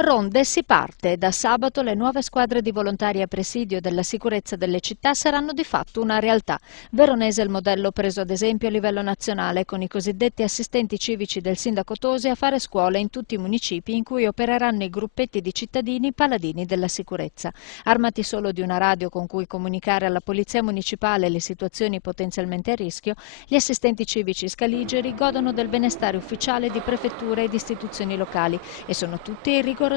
Ronde si parte. Da sabato le nuove squadre di volontari a presidio della sicurezza delle città saranno di fatto una realtà. Veronese è il modello preso ad esempio a livello nazionale, con i cosiddetti assistenti civici del sindaco Tosi a fare scuola in tutti i municipi in cui opereranno i gruppetti di cittadini paladini della sicurezza. Armati solo di una radio con cui comunicare alla polizia municipale le situazioni potenzialmente a rischio, gli assistenti civici scaligeri godono del benestare ufficiale di prefetture ed istituzioni locali e sono tutti rigorosamente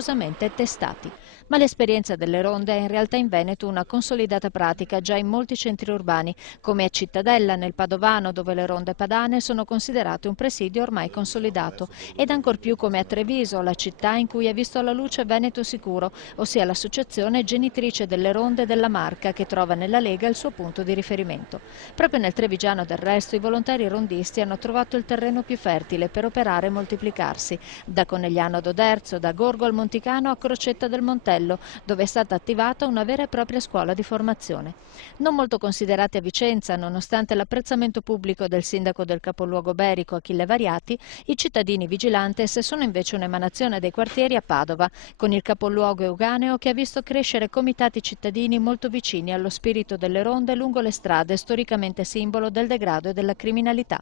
testati. Ma l'esperienza delle ronde è in realtà in Veneto una consolidata pratica già in molti centri urbani, come a Cittadella nel Padovano, dove le ronde padane sono considerate un presidio ormai consolidato, ed ancor più come a Treviso, la città in cui ha visto la luce Veneto Sicuro, ossia l'associazione genitrice delle ronde della Marca, che trova nella Lega il suo punto di riferimento. Proprio nel trevigiano del resto i volontari rondisti hanno trovato il terreno più fertile per operare e moltiplicarsi, da Conegliano ad Oderzo, da Gorgo al Monticano a Crocetta del Montello, dove è stata attivata una vera e propria scuola di formazione. Non molto considerati a Vicenza, nonostante l'apprezzamento pubblico del sindaco del capoluogo berico Achille Variati, i cittadini vigilantes sono invece un'emanazione dei quartieri a Padova, con il capoluogo euganeo che ha visto crescere comitati cittadini molto vicini allo spirito delle ronde lungo le strade, storicamente simbolo del degrado e della criminalità.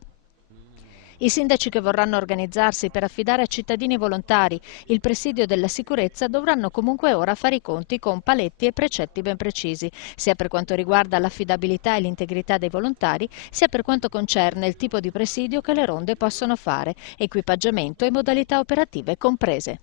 I sindaci che vorranno organizzarsi per affidare a cittadini volontari il presidio della sicurezza dovranno comunque ora fare i conti con paletti e precetti ben precisi, sia per quanto riguarda l'affidabilità e l'integrità dei volontari, sia per quanto concerne il tipo di presidio che le ronde possono fare, equipaggiamento e modalità operative comprese.